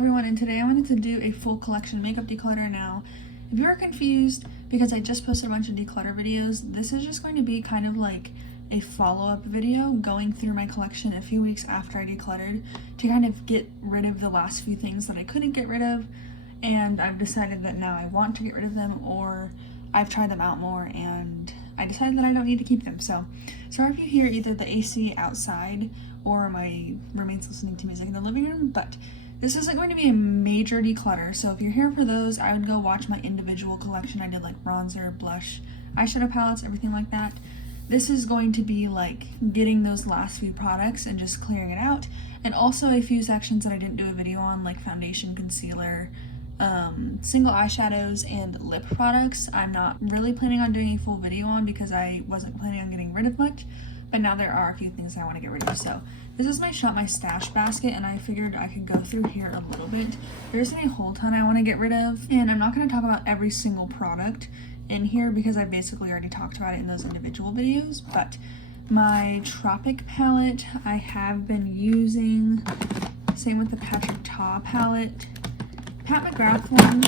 everyone, and today I wanted to do a full collection makeup declutter. Now, if you are confused because I just posted a bunch of declutter videos, this is just going to be kind of like a follow-up video going through my collection a few weeks after I decluttered to kind of get rid of the last few things that I couldn't get rid of, and I've decided that now I want to get rid of them, or I've tried them out more and I decided that I don't need to keep them. So sorry if you hear either the AC outside or my roommate's listening to music in the living room, but this isn't going to be a major declutter, so if you're here for those, I would go watch my individual collection. I did like bronzer, blush, eyeshadow palettes, everything like that. This is going to be like getting those last few products and just clearing it out, and also a few sections that I didn't do a video on, like foundation, concealer, single eyeshadows, and lip products. I'm not really planning on doing a full video on because I wasn't planning on getting rid of much, but now there are a few things I want to get rid of. So this is my Shop My Stash basket, and I figured I could go through here a little bit. There isn't a whole ton I want to get rid of, and I'm not going to talk about every single product in here because I basically already talked about it in those individual videos. But my Tropic palette I have been using, same with the Patrick Ta palette. Pat McGrath one,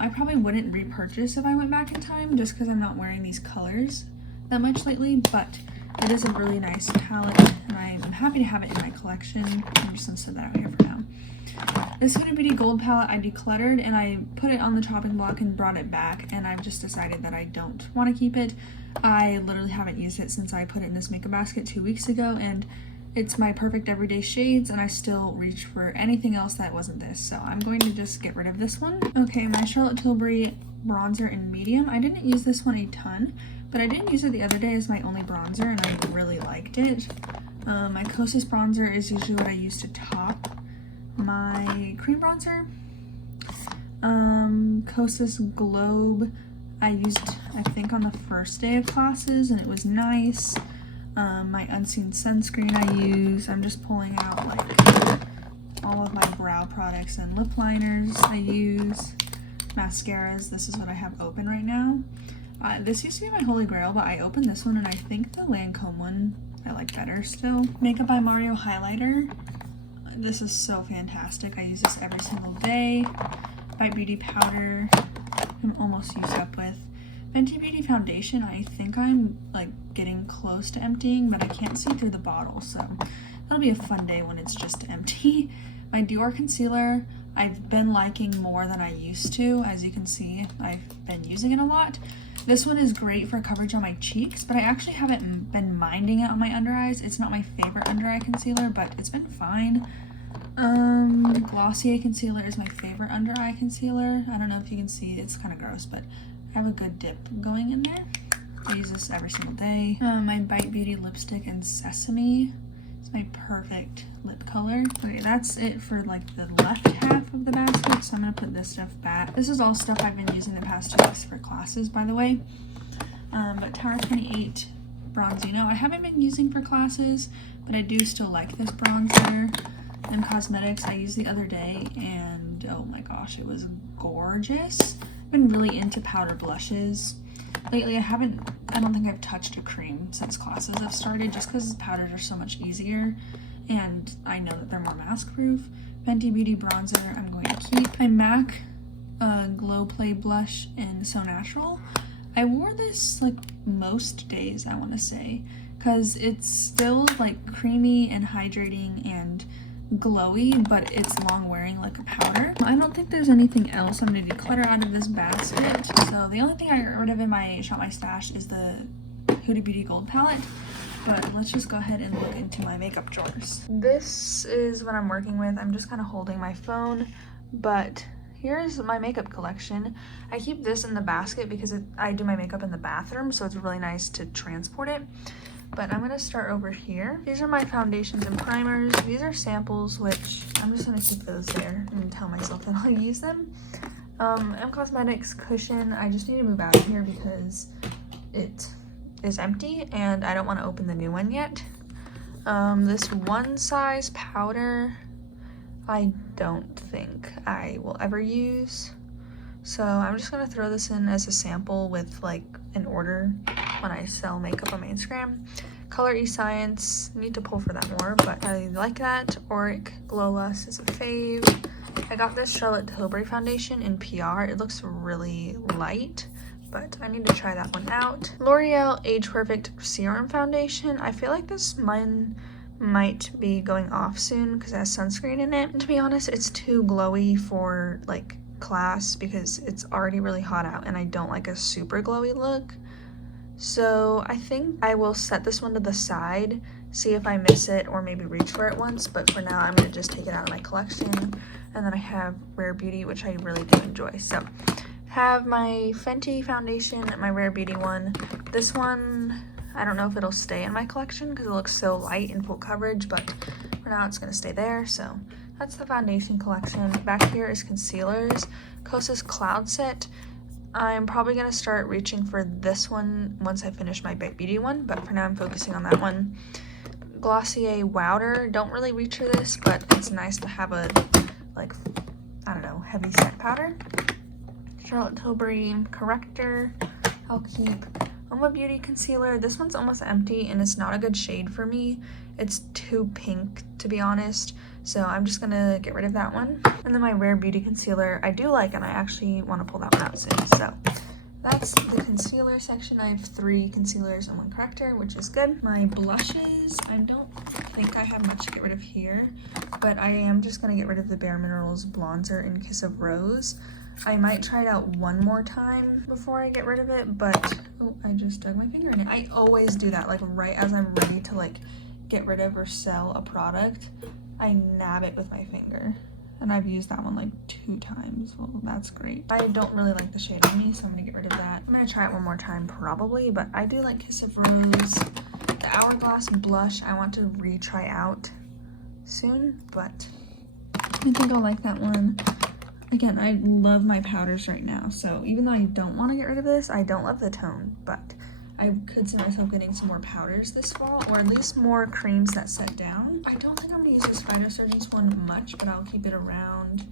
I probably wouldn't repurchase if I went back in time just because I'm not wearing these colors that much lately, but it is a really nice palette and I'm happy to have it in my collection. I'm just gonna set that out here for now. This Huda Beauty Gold palette I decluttered and I put it on the chopping block and brought it back, and I've just decided that I don't want to keep it. I literally haven't used it since I put it in this makeup basket 2 weeks ago, and it's my perfect everyday shades, and I still reach for anything else that wasn't this, so I'm going to just get rid of this one. Okay, my Charlotte Tilbury bronzer in medium. I didn't use this one a ton, but I did use it the other day as my only bronzer, and I really liked it. My Kosas bronzer is usually what I use to top my cream bronzer. Kosas Globe I used, I think, on the first day of classes, and it was nice. My Unseen sunscreen I use. I'm just pulling out like all of my brow products and lip liners I use. Mascaras, this is what I have open right now. This used to be my holy grail, but I opened this one and I think the Lancome one I like better still. Makeup by Mario highlighter. This is so fantastic. I use this every single day. Bite Beauty powder I'm almost used up with. Fenty Beauty foundation, I think I'm like getting close to emptying, but I can't see through the bottle, so that'll be a fun day when it's just empty. My Dior concealer I've been liking more than I used to. As you can see, I've been using it a lot. This one is great for coverage on my cheeks, but I actually haven't been minding it on my under eyes. It's not my favorite under eye concealer, but it's been fine. Glossier concealer is my favorite under eye concealer. I don't know if you can see, it's kind of gross, but I have a good dip going in there. I use this every single day. My Bite Beauty lipstick in Sesame. It's my perfect lip color. Okay, that's it for like the left half of the basket, so I'm gonna put this stuff back. This is all stuff I've been using the past 2 weeks for classes, by the way. But Tower 28 Bronzino I haven't been using for classes, but I do still like this bronzer. And Cosmetics I used the other day, and oh my gosh, it was gorgeous. I've been really into powder blushes lately. I don't think I've touched a cream since classes have started, just because powders are so much easier and I know that they're more mask proof. Fenty Beauty bronzer I'm going to keep. My MAC Glow Play blush in So Natural. I wore this like most days, I want to say, because it's still like creamy and hydrating and glowy, but it's long wearing like a powder. I don't think there's anything else I'm going to declutter out of this basket, so the only thing I got rid of in my Shop My Stash is the Huda Beauty Gold palette. But let's just go ahead and look into my makeup drawers. This is what I'm working with. I'm just kind of holding my phone, but here's my makeup collection. I keep this in the basket because I do my makeup in the bathroom, so it's really nice to transport it. But I'm going to start over here. These are my foundations and primers. These are samples, which I'm just going to keep those there and tell myself that I'll use them. M Cosmetics cushion. I just need to move out of here because it is empty and I don't want to open the new one yet. This One Size powder I don't think I will ever use. So I'm just going to throw this in as a sample with like an order when I sell makeup on my Instagram. Color eScience, need to pull for that more, but I like that. Auric Glow Lust is a fave. I got this Charlotte Tilbury foundation in PR. It looks really light, but I need to try that one out. L'Oreal Age Perfect Serum Foundation. I feel like this one might be going off soon because it has sunscreen in it. And to be honest, it's too glowy for like class because it's already really hot out and I don't like a super glowy look. So I think I will set this one to the side, see if I miss it or maybe reach for it once, but for now I'm going to just take it out of my collection. And then I have Rare Beauty, which I really do enjoy. So have my Fenty foundation, my Rare Beauty one. This one, I don't know if it'll stay in my collection because it looks so light in full coverage, but for now it's going to stay there. So that's the foundation collection. Back here is concealers. Kosas Cloud Set. I'm probably going to start reaching for this one once I finish my Bite Beauty one, but for now I'm focusing on that one. Glossier Wowder. Don't really reach for this, but it's nice to have a, like, I don't know, heavy set powder. Charlotte Tilbury Corrector. I'll keep Oma Beauty Concealer. This one's almost empty and it's not a good shade for me. It's too pink, to be honest. So I'm just gonna get rid of that one. And then my Rare Beauty Concealer I do like, and I actually want to pull that one out soon. So that's the concealer section. I have 3 concealers and 1 corrector, which is good. My blushes, I don't think I have much to get rid of here, but I am just gonna get rid of the Bare Minerals Bronzer in Kiss of Rose. I might try it out one more time before I get rid of it, but oh, I just dug my finger in it. I always do that, like right as I'm ready to like get rid of or sell a product, I nab it with my finger. And I've used that one like 2 times. Well, that's great. I don't really like the shade on me, so I'm gonna get rid of that. I'm gonna try it one more time probably, but I do like Kiss of Rose. The Hourglass blush I want to retry out soon, but I think I'll like that one. Again, I love my powders right now, so even though I don't want to get rid of this, I don't love the tone, but I could see myself getting some more powders this fall, or at least more creams that set down. I don't think I'm going to use this Phytosurgeons one much, but I'll keep it around.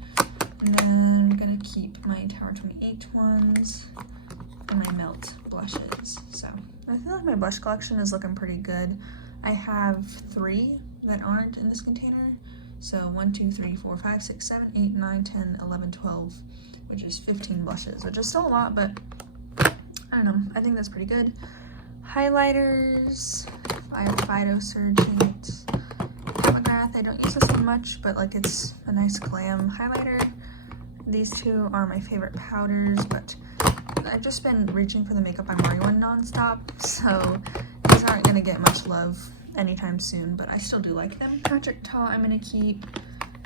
And then I'm going to keep my Tower 28 ones and my Melt blushes. So I feel like my blush collection is looking pretty good. I have 3 that aren't in this container. So 1, 2, 3, 4, 5, 6, 7, 8, 9, 10, 11, 12, which is 15 blushes, which is still a lot, but I don't know. I think that's pretty good. Highlighters. I have Phytosurgeons. Chamagrath. I don't use this one much, but like it's a nice glam highlighter. These 2 are my favorite powders, but I've just been reaching for the Makeup by Mari one nonstop, so these aren't going to get much love anytime soon, but I still do like them. Patrick Ta I'm gonna keep.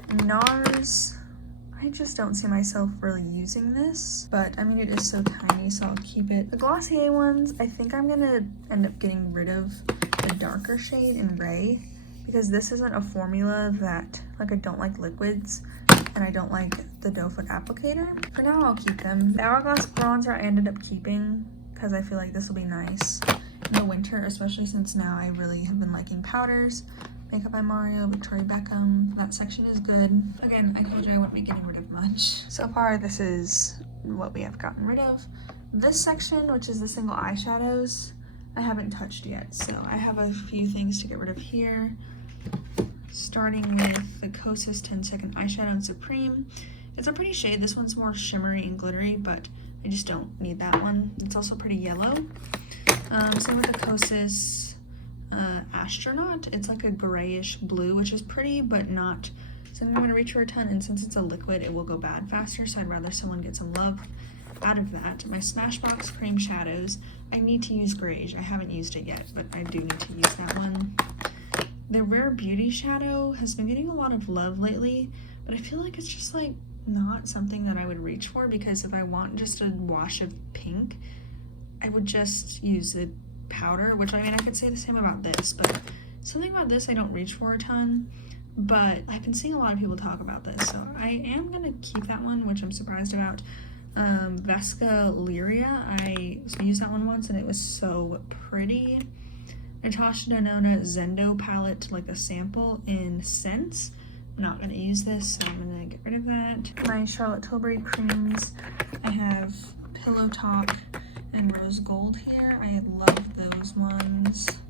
NARS, I just don't see myself really using this, but I mean it is so tiny, so I'll keep it. The Glossier ones, I think I'm gonna end up getting rid of the darker shade in Ray, because this isn't a formula that, like, I don't like liquids, and I don't like the doe foot applicator. For now I'll keep them. The Hourglass bronzer I ended up keeping because I feel like this will be nice in the winter, especially since now I really have been liking powders. Makeup by Mario, Victoria Beckham, that section is good. Again, I told you I wouldn't be getting rid of much. So far, this is what we have gotten rid of. This section, which is the single eyeshadows, I haven't touched yet. So I have a few things to get rid of here. Starting with the Kosas 10-second eyeshadow in Supreme. It's a pretty shade. This one's more shimmery and glittery, but I just don't need that one. It's also pretty yellow. Same with the Kosas Astronaut. It's like a grayish blue, which is pretty, but not something I'm going to reach for a ton. And since it's a liquid, it will go bad faster, so I'd rather someone get some love out of that. My Smashbox Cream Shadows. I need to use Grayish. I haven't used it yet, but I do need to use that one. The Rare Beauty Shadow has been getting a lot of love lately, but I feel like it's just like not something that I would reach for, because if I want just a wash of pink, I would just use a powder, which I mean I could say the same about this, but something about this I don't reach for a ton, but I've been seeing a lot of people talk about this, so I am gonna keep that one, which I'm surprised about. Vesca Lyria, I used that one once and it was so pretty. Natasha Denona Zendo palette, like a sample in Scents. I'm not gonna use this, so I'm gonna get rid of that. My Charlotte Tilbury creams, I have Pillow Talk and Rose Gold here. I love those ones.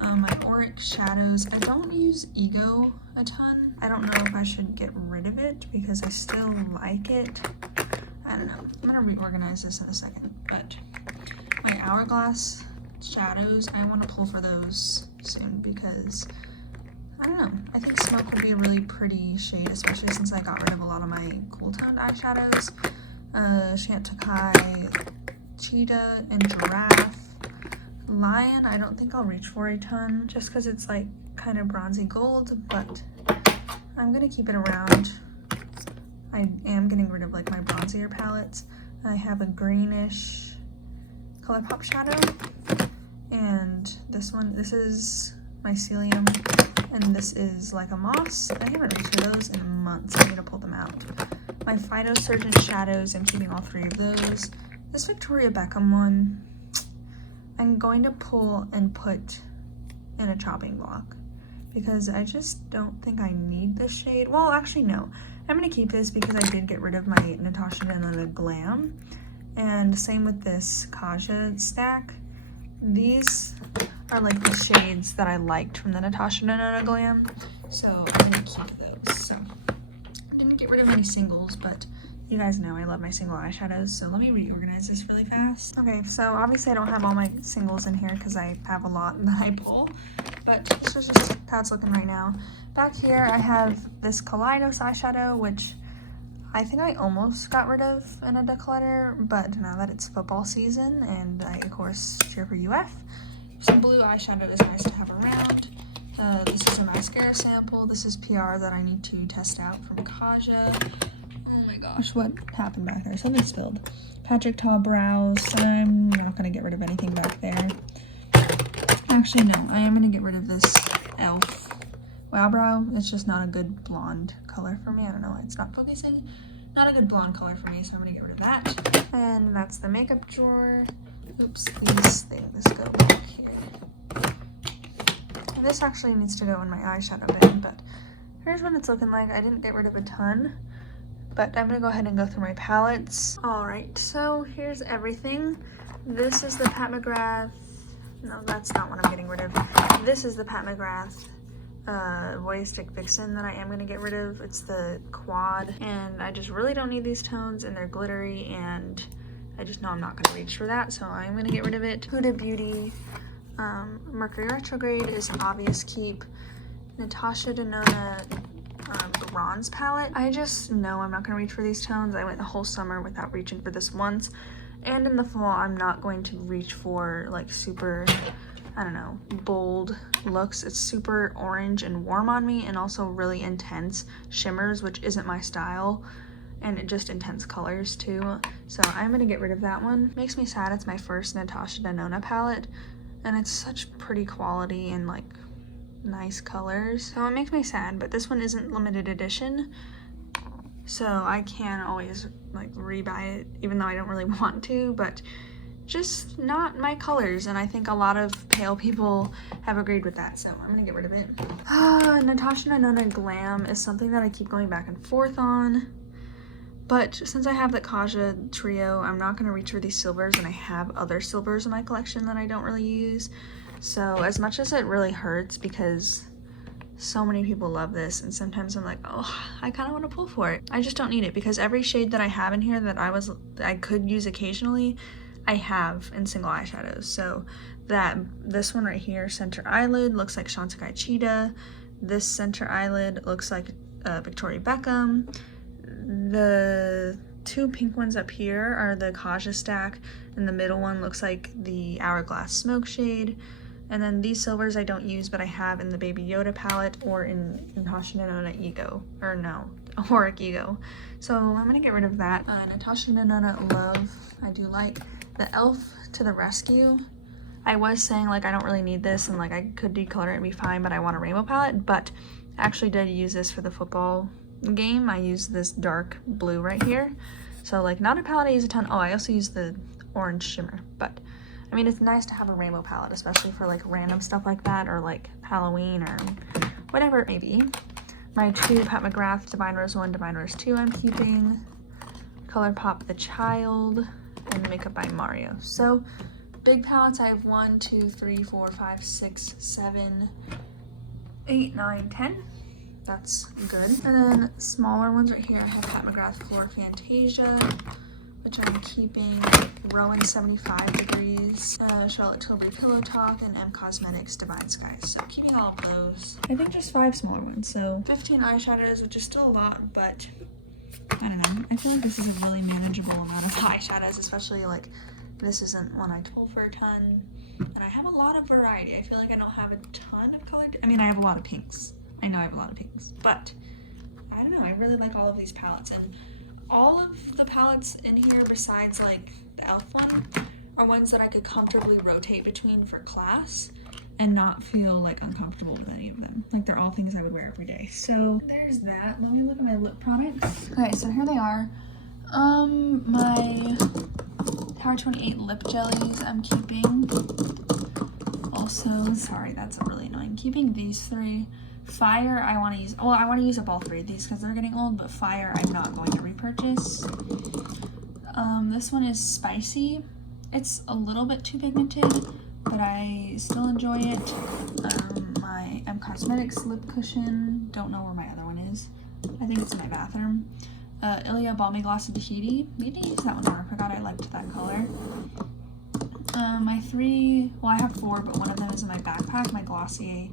My Auric shadows, I don't use Ego a ton. I don't know if I should get rid of it because I still like it. I don't know. I'm gonna reorganize this in a second. But my Hourglass shadows, I want to pull for those soon because I don't know. I think Smoke would be a really pretty shade, especially since I got rid of a lot of my cool toned eyeshadows. Chantecaille, Cheetah, and Giraffe. Lion, I don't think I'll reach for a ton just because it's like kind of bronzy gold, but I'm gonna keep it around. I am getting rid of like my bronzier palettes. I have a greenish ColourPop shadow, and this one, this is Mycelium, and this is like a moss. I haven't reached for those in months. I'm gonna pull them out. My Phytosurgent shadows, I'm keeping all three of those. This Victoria Beckham one, I'm going to pull and put in a chopping block because I just don't think I need this shade. Well, actually no. I'm going to keep this because I did get rid of my Natasha Denona Glam. And same with this Kaja stack. These are like the shades that I liked from the Natasha Denona Glam. So I'm going to keep those. So I didn't get rid of any singles, but you guys know I love my single eyeshadows, so let me reorganize this really fast. Okay, so obviously I don't have all my singles in here because I have a lot that I pull, but this is just how it's looking right now. Back here I have this Kaleidos eyeshadow, which I think I almost got rid of in a declutter, but now that it's football season and I of course cheer for UF, some blue eyeshadow is nice to have around. This is a mascara sample. This is PR that I need to test out from Kaja. Oh my gosh, what happened back there? Something spilled. Patrick Ta brows. I'm not going to get rid of anything back there. Actually, no. I am going to get rid of this e.l.f. Wow Brow. It's just not a good blonde color for me. I don't know why it's not focusing. Not a good blonde color for me, so I'm going to get rid of that. And that's the makeup drawer. Oops, these things go back here. And this actually needs to go in my eyeshadow bin, but here's what it's looking like. I didn't get rid of a ton, but I'm gonna go ahead and go through my palettes. All right, so here's everything. This is the Pat McGrath. No, that's not what I'm getting rid of. This is the Pat McGrath Voyage Stick Vixen that I am gonna get rid of. It's the quad, and I just really don't need these tones, and they're glittery, and I just know I'm not gonna reach for that, so I'm gonna get rid of it. Huda Beauty Mercury Retrograde is an obvious keep. Natasha Denona bronze palette. I just know I'm not going to reach for these tones. I went the whole summer without reaching for this once, and in the fall I'm not going to reach for like super, I don't know, bold looks. It's super orange and warm on me, and also really intense shimmers, which isn't my style, and it just intense colors too. So I'm going to get rid of that one. Makes me sad. It's my first Natasha Denona palette, and it's such pretty quality and like nice colors, so it makes me sad. But this one isn't limited edition, so I can always like rebuy it, even though I don't really want to, but just not my colors, and I think a lot of pale people have agreed with that, so I'm gonna get rid of it. Natasha Denona Glam is something that I keep going back and forth on, but since I have the Kaja trio, I'm not gonna reach for these silvers, and I have other silvers in my collection that I don't really use. So as much as it really hurts because so many people love this, and sometimes I'm like, oh, I kind of want to pull for it. I just don't need it because every shade that I have in here that I could use occasionally, I have in single eyeshadows. So this one right here, center eyelid, looks like Chantecaille Cheetah. This center eyelid looks like Victoria Beckham. The two pink ones up here are the Kaja stack, and the middle one looks like the Hourglass Smoke shade. And then these silvers I don't use, but I have in the Baby Yoda palette or in Natasha Denona Ego, or no, Auric Ego. So I'm gonna get rid of that. Natasha Denona Love, I do like. The e.l.f. to the Rescue, I was saying like I don't really need this, and like I could declutter it and be fine, but I want a rainbow palette. But I actually did use this for the football game. I used this dark blue right here. So like not a palette I use a ton. Oh, I also use the orange shimmer, but I mean, it's nice to have a rainbow palette, especially for like random stuff like that, or like Halloween or whatever it may be. My two Pat McGrath Divine Rose 1, Divine Rose 2 I'm keeping. ColourPop The Child, and Makeup by Mario. So big palettes, I have 1, 2, 3, 4, 5, 6, 7, 8, 9, 10. that's good. And then smaller ones right here, I have Pat McGrath Floor Fantasia, which I'm keeping. Rowan 75 Degrees, Charlotte Tilbury Pillow Talk, and M Cosmetics Divine Skies. So keeping all of those. I think just 5 smaller ones, so 15 eyeshadows, which is still a lot, but I don't know. I feel like this is a really manageable amount of eyeshadows, especially like this isn't one I told for a ton. And I have a lot of variety. I feel like I don't have a ton of color. I mean, I have a lot of pinks. I know I have a lot of pinks, but I don't know. I really like all of these palettes, and all of the palettes in here besides like the e.l.f. one are ones that I could comfortably rotate between for class and not feel like uncomfortable with any of them. Like they're all things I would wear every day. So there's that. Let me look at my lip products. Okay, so here they are. My Power 28 lip jellies I'm keeping. Also, sorry, that's really annoying. Keeping these 3. Fire, I want to use, well, I want to use up all 3 of these because they're getting old, but Fire I'm not going to repurchase. This one is Spicy. It's a little bit too pigmented, but I still enjoy it. My M Cosmetics lip cushion, don't know where my other one is. I think it's in my bathroom. Ilia Balmy Gloss of Tahiti. We didn't use that one more. I forgot I liked that color. My 3, well, I have 4, but one of them is in my backpack, my Glossier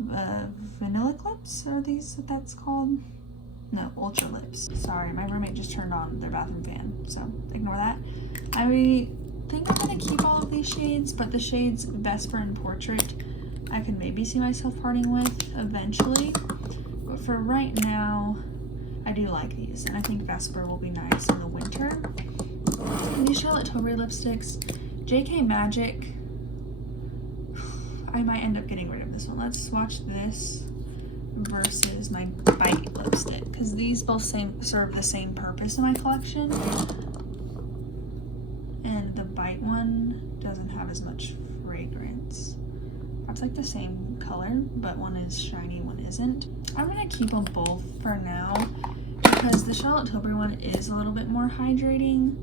Vanilla Clips, are these what that's called? No, Ultra Lips. Sorry, my roommate just turned on their bathroom fan, so ignore that. I think I'm gonna keep all of these shades, but the shades Vesper and Portrait I can maybe see myself parting with eventually. But for right now, I do like these, and I think Vesper will be nice in the winter. And these Charlotte Tilbury lipsticks, JK Magic, I might end up getting rid of this one. Let's swatch this versus my Bite lipstick, because these both serve the same purpose in my collection. And the Bite one doesn't have as much fragrance. It's like the same color, but one is shiny, one isn't. I'm gonna keep them both for now because the Charlotte Tilbury one is a little bit more hydrating.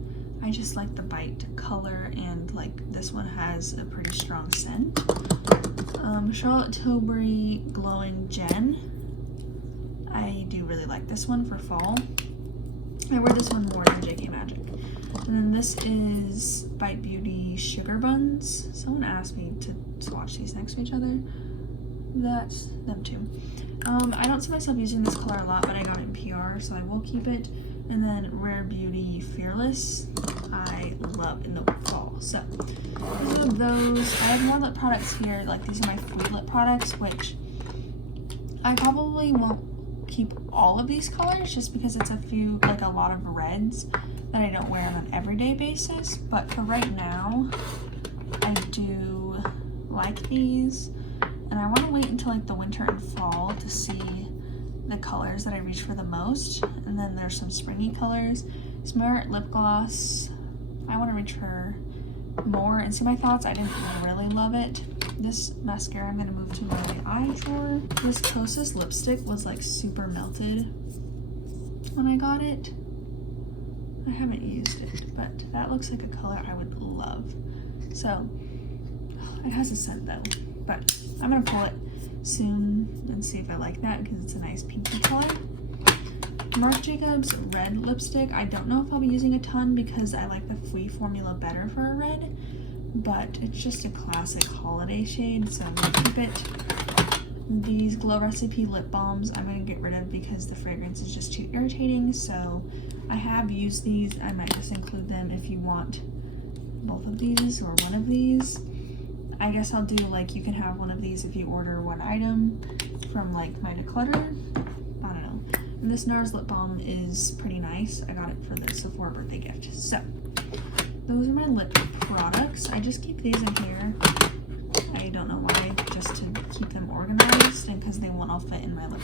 I just like the Bite color, and like this one has a pretty strong scent. Charlotte Tilbury Glowing Gen. I do really like this one for fall. I wear this one more than JK Magic. And then this is Bite Beauty Sugar Buns. Someone asked me to swatch these next to each other. That's them too. I don't see myself using this color a lot, but I got it in PR, so I will keep it. And then Rare Beauty Fearless, I love in the fall. So these are those. I have more lip products here. Like these are my food lip products, which I probably won't keep all of these colors just because it's a lot of reds that I don't wear on an everyday basis. But for right now, I do like these, and I want to wait until like the winter and fall to see the colors that I reach for the most. And then there's some springy colors. Smart Lip Gloss, I want to reach for more and see my thoughts. I didn't really love it. This mascara I'm going to move to my eye drawer. This Kosas lipstick was like super melted when I got it. I haven't used it, but that looks like a color I would love. So it has a scent though, but I'm going to pull it soon and see if I like that because it's a nice pinky color. Marc Jacobs red lipstick. I don't know if I'll be using a ton because I like the Fui formula better for a red, but it's just a classic holiday shade, so I'm gonna keep it. These Glow Recipe lip balms I'm gonna get rid of because the fragrance is just too irritating. So I have used these. I might just include them if you want both of these or one of these. I guess I'll do like you can have one of these if you order one item from like my Declutter. I don't know. And this NARS lip balm is pretty nice. I got it for the Sephora birthday gift. So those are my lip products. I just keep these in here. I don't know why, just to keep them organized and because they won't all fit in my lip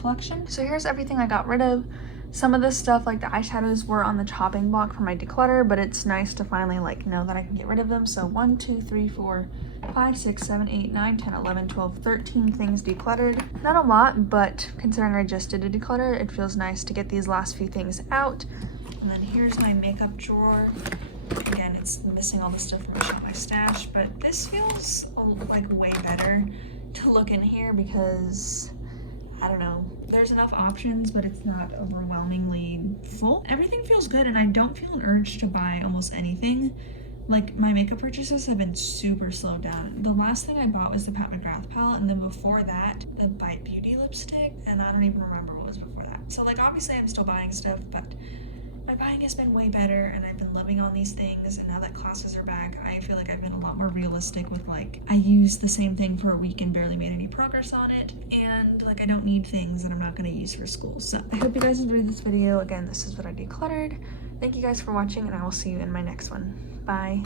collection. So here's everything I got rid of. Some of this stuff, like the eyeshadows, were on the chopping block for my declutter, but it's nice to finally like know that I can get rid of them. So 1, 2, 3, 4, 5, 6, 7, 8, 9, 10, 11, 12, 13 things decluttered. Not a lot, but considering I just did a declutter, it feels nice to get these last few things out. And then here's my makeup drawer. Again, it's missing all the stuff from Shop My Stash, but this feels like way better to look in here because I don't know, there's enough options, but it's not overwhelmingly full. Everything feels good, and I don't feel an urge to buy almost anything. Like, my makeup purchases have been super slowed down. The last thing I bought was the Pat McGrath palette, and then before that, the Bite Beauty lipstick, and I don't even remember what was before that. So, like, obviously I'm still buying stuff, but my buying has been way better, and I've been loving on these things, and now that classes are back, I feel like I've been a lot more realistic with, like, I used the same thing for a week and barely made any progress on it, and, like, I don't need things that I'm not going to use for school. So, I hope you guys enjoyed this video. Again, this is what I decluttered. Thank you guys for watching, and I will see you in my next one. Bye.